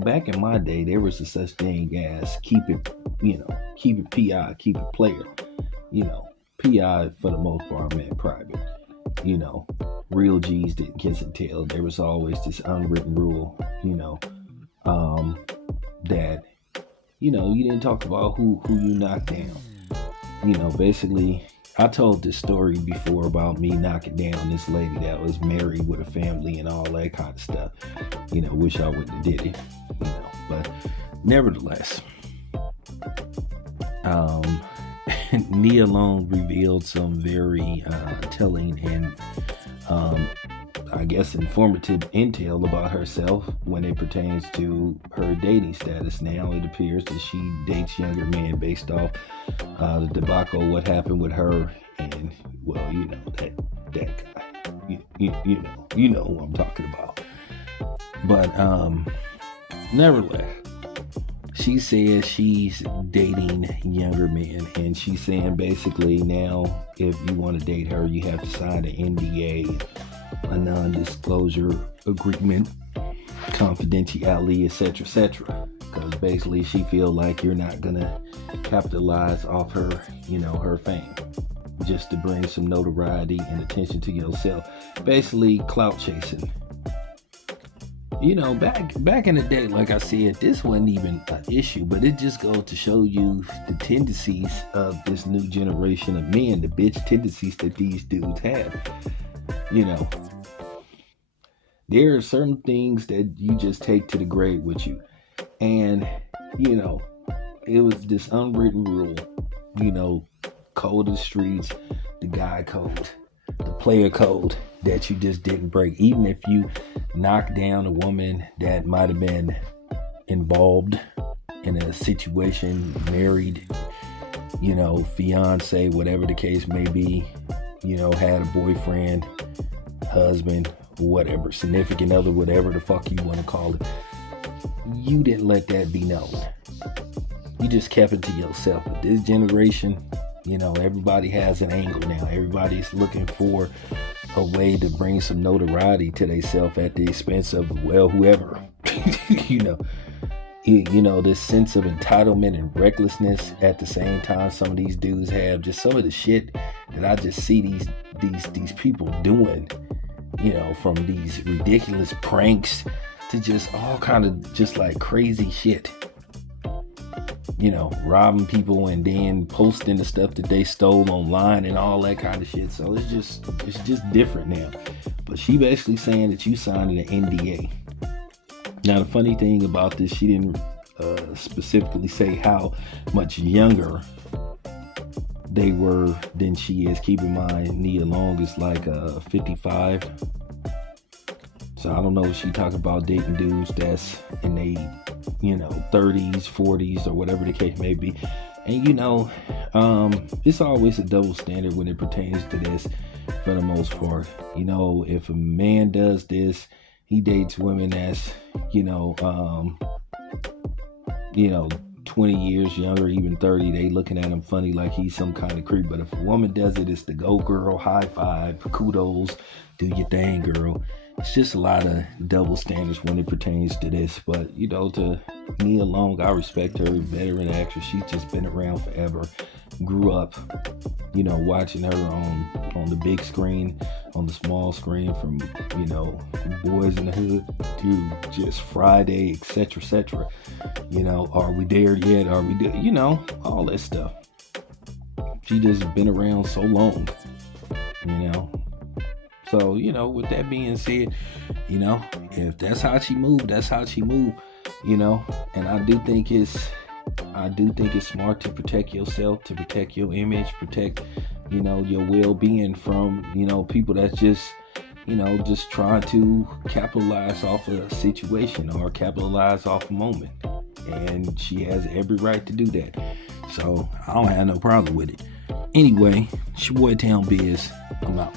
Back in my day, there was a such thing as keep it PI, keep it player. You know, PI for the most part meant private. You know, real G's didn't kiss and tell. There was always this unwritten rule, um, that you didn't talk about who you knocked down. Basically, I told this story before about me knocking down this lady that was married with a family and all that kind of stuff. Wish I wouldn't have did it. But nevertheless, um, Nia Long revealed some very telling and um, I guess informative intel about herself when it pertains to her dating status. Now it appears that she dates younger men based off the debacle, what happened with her, and well, that guy. You know who I'm talking about. But nevertheless, she says she's dating younger men, and she's saying basically now if you want to date her, you have to sign an NDA, a non-disclosure agreement, confidentiality, etc., etc. Because basically she feel like you're not gonna capitalize off her, her fame, just to bring some notoriety and attention to yourself. Basically, clout chasing. Back in the day, like I said, this wasn't even an issue, but it just goes to show you the tendencies of this new generation of men, the bitch tendencies that these dudes have. There are certain things that you just take to the grave with you. And, it was this unwritten rule, code of the streets, the guy code, the player code that you just didn't break. Even if you knocked down a woman that might have been involved in a situation, married, fiance, whatever the case may be, had a boyfriend, husband, whatever, significant other, whatever the fuck you want to call it. You didn't let that be known. You just kept it to yourself. But this generation, everybody has an angle now. Everybody's looking for a way to bring some notoriety to themselves at the expense of, well, whoever. This sense of entitlement and recklessness at the same time some of these dudes have. Just some of the shit that I just see these people doing, from these ridiculous pranks to just all kind of just like crazy shit. Robbing people and then posting the stuff that they stole online and all that kind of shit. So it's just different now. But she basically saying that you signed an NDA. Now the funny thing about this, she didn't specifically say how much younger they were than she is. Keep in mind, Nia Long is like 55. So I don't know if she talking about dating dudes that's in they 30s, 40s, or whatever the case may be. And it's always a double standard when it pertains to this for the most part. If a man does this, he dates women that's 20 years younger, even 30, they looking at him funny like he's some kind of creep. But if a woman does it, it's the go girl, high five, kudos, do your thing, girl. It's just a lot of double standards when it pertains to this. But, to Nia Long, I respect her, veteran actress. She's just been around forever. Grew up, watching her on the big screen, on the small screen, from, Boys in the Hood to just Friday, etc., etc. Are we there yet? Are we there? All that stuff. She just been around so long, So, with that being said, if that's how she moved, that's how she moved, and I do think it's smart to protect yourself, to protect your image, protect, your well-being from, people that's just trying to capitalize off a situation or capitalize off a moment. And she has every right to do that. So I don't have no problem with it. Anyway, it's your boy Town Biz. I'm out.